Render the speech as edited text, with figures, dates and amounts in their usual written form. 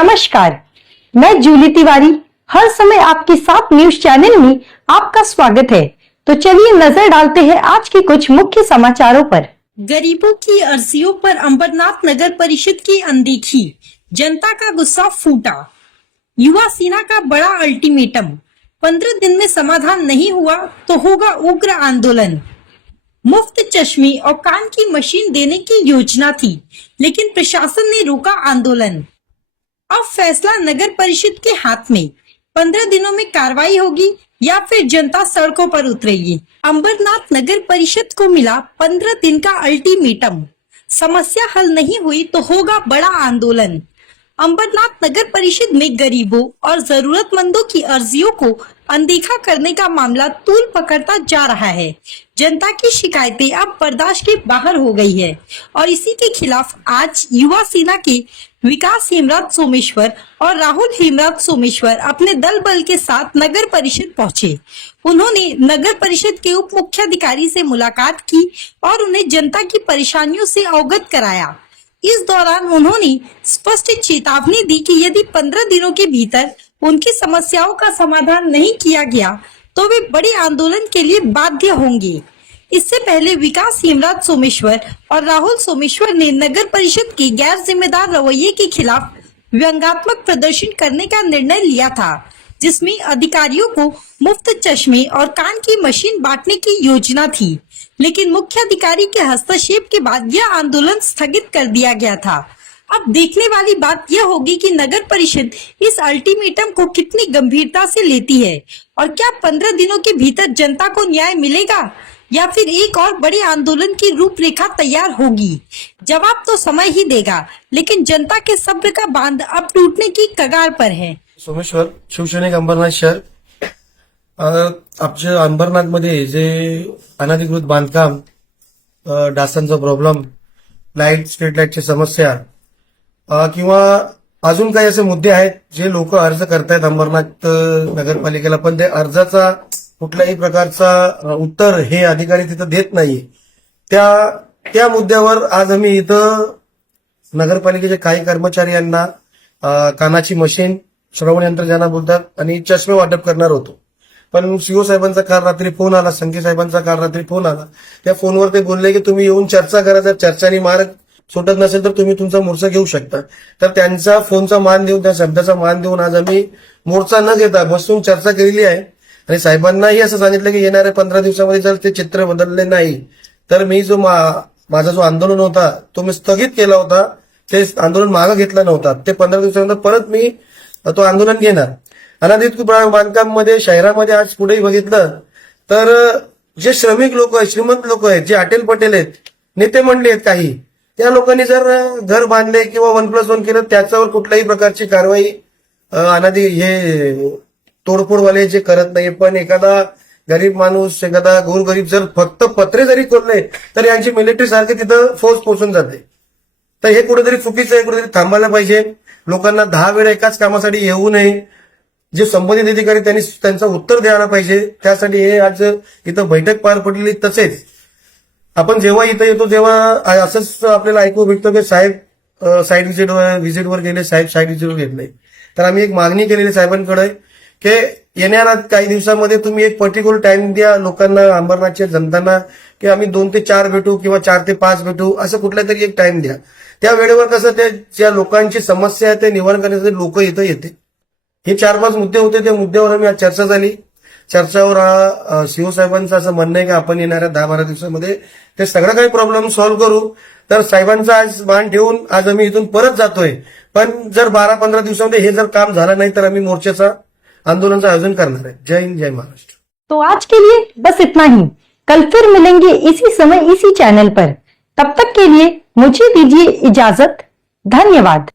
नमस्कार, मैं जूली तिवारी हर समय आपके साथ न्यूज चैनल में आपका स्वागत है। तो चलिए नजर डालते हैं आज के कुछ मुख्य समाचारों पर। गरीबों की अर्जियों पर अंबरनाथ नगर परिषद की अनदेखी, जनता का गुस्सा फूटा। युवा सेना का बड़ा अल्टीमेटम, 15 दिन में समाधान नहीं हुआ तो होगा उग्र आंदोलन। मुफ्त चश्मे और कान की मशीन देने की योजना थी, लेकिन प्रशासन ने रोका आंदोलन। अब फैसला नगर परिषद के हाथ में, 15 दिनों में कार्रवाई होगी या फिर जनता सड़कों पर उतरेगी। अंबरनाथ नगर परिषद को मिला 15 दिन का अल्टीमेटम, समस्या हल नहीं हुई तो होगा बड़ा आंदोलन। अंबरनाथ नगर परिषद में गरीबों और जरूरतमंदों की अर्जियों को अनदेखा करने का मामला तूल पकड़ता जा रहा है। जनता की शिकायतें अब बर्दाश्त के बाहर हो गई है और इसी के खिलाफ आज युवा सेना के विकास हेमराज सोमेश्वर और राहुल हेमराज सोमेश्वर अपने दल बल के साथ नगर परिषद पहुंचे। उन्होंने नगर परिषद के उप मुख्याधिकारी से मुलाकात की और उन्हें जनता की परेशानियों से अवगत कराया। इस दौरान उन्होंने स्पष्ट चेतावनी दी कि यदि 15 दिनों के भीतर उनकी समस्याओं का समाधान नहीं किया गया तो वे बड़े आंदोलन के लिए बाध्य होंगे। इससे पहले विकास हेमराज सोमेश्वर और राहुल सोमेश्वर ने नगर परिषद के गैर जिम्मेदार रवैये के खिलाफ व्यंग्यात्मक प्रदर्शन करने का निर्णय लिया था, जिसमें अधिकारियों को मुफ्त चश्मे और कान की मशीन बांटने की योजना थी, लेकिन मुख्य अधिकारी के हस्तक्षेप के बाद यह आंदोलन स्थगित कर दिया गया था। अब देखने वाली बात यह होगी कि नगर परिषद इस अल्टीमेटम को कितनी गंभीरता से लेती है और क्या 15 दिनों के भीतर जनता को न्याय मिलेगा या फिर एक और बड़े आंदोलन की रूपरेखा तैयार होगी। जवाब तो समय ही देगा, लेकिन जनता के सब्र का बांध अब टूटने की कगार पर है। सोमेश्वर, शिवसैनिक अंबरनाथ शहर। आमच्या अंबरनाथमध्ये जे अनधिकृत बांधकाम, डासांचा प्रॉब्लेम, लाईट, स्ट्रीट लाईटची समस्या किंवा अजून काही असे मुद्दे आहेत जे लोक अर्ज करतायत अंबरनाथ नगरपालिकेला, पण ते अर्जाचा कुठल्याही प्रकारचा उत्तर हे अधिकारी तिथं देत नाही। त्या मुद्द्यावर आज आम्ही इथं नगरपालिकेच्या काही कर्मचारी यांना कानाची मशीन, श्रवण यंत्र ज्यांना बोलतात, आणि चष्मे वाटप करणार होतो। पण सीओ साहेबांचा काल रात्री फोन आला, संके साहेबांचा काल रात्री फोन आला। त्या फोनवर ते बोलले की तुम्ही येऊन चर्चा करा, जर चर्चानी मार्ग सुटत नसेल तर तुम्ही तुमचा मोर्चा घेऊ शकता। तर त्यांचा फोनचा मान देऊन, त्या शब्दाचा मान देऊन आज आम्ही मोर्चा न घेता बसून चर्चा केलेली आहे आणि साहेबांनाही असं सांगितलं की येणाऱ्या 15 दिवसामध्ये जर ते चित्र बदलले नाही तर मी जो माझा जो आंदोलन होता तो मी स्थगित केला होता, ते आंदोलन मागे घेतला नव्हता, ते 15 दिवसानंतर परत मी तो आंदोलन घेणार। अनधिकृत बांधकाम मध्ये शहरामध्ये आज पुढेही बघितलं तर जे श्रमिक लोक आहेत, श्रीमंत लोक आहेत, जे अटेल पटेल आहेत, नेते मंडळी आहेत, काही त्या लोकांनी जर घर बांधले किंवा 1+1 केलं त्याच्यावर कुठल्याही प्रकारची कारवाई हे तोडफोडवाले जे करत नाही। पण एखादा गरीब माणूस, एखादा गोरगरीब जर फक्त पत्रे जरी खोलले तर यांची मिलिटरी सारखे तिथं फौज पोहोचून जाते। तर हे कुठेतरी चुकीचं आहे, कुठेतरी थांबायला पाहिजे। लोकांना 10 वेळा एकाच कामासाठी येऊ नये, जे संबंधित अधिकारी त्यांनी त्यांचं उत्तर द्यायला पाहिजे। त्यासाठी हे आज इथं बैठक पार पडलेली। तसेच आपण जेव्हा इथं येतो तेव्हा असंच आपल्याला ऐकू भेटतं की साहेब साईट व्हिजिटवर गेले, साहेब साईट व्हिजिटवर घेत नाही। तर आम्ही एक मागणी केलेली साहेबांकडे की येणाऱ्या काही दिवसामध्ये तुम्ही एक पर्टिक्युलर टाइम द्या लोकांना, अंबरनाथच्या जनतांना, की आम्ही 2 ते 4 भेटू किंवा 4 ते 5 भेटू, असं कुठला तरी एक टाइम द्या। त्या वेळेवर कसं ते ज्या लोकांची समस्या आहे ते निवारण करण्यासाठी लोक इथं येते। हे 4-5 मुद्दे होते, त्या मुद्द्यावर आम्ही आज चर्चा झाली। चर्चावर सीओ साहेबांचं असं म्हणणं आहे की आपण येणाऱ्या 10-12 दिवसामध्ये ते सगळं काही प्रॉब्लेम सॉल्व्ह करू। तर साहेबांचा आज मान ठेवून आज आम्ही इथून परत जातोय। पण जर 12-15 दिवसामध्ये हे जर काम झालं नाही तर आम्ही मोर्चाचा आंदोलन का आयोजन करना है। जय हिंद, जय महाराष्ट्र। तो आज के लिए बस इतना ही। कल फिर मिलेंगे इसी समय इसी चैनल पर। तब तक के लिए मुझे दीजिए इजाजत। धन्यवाद।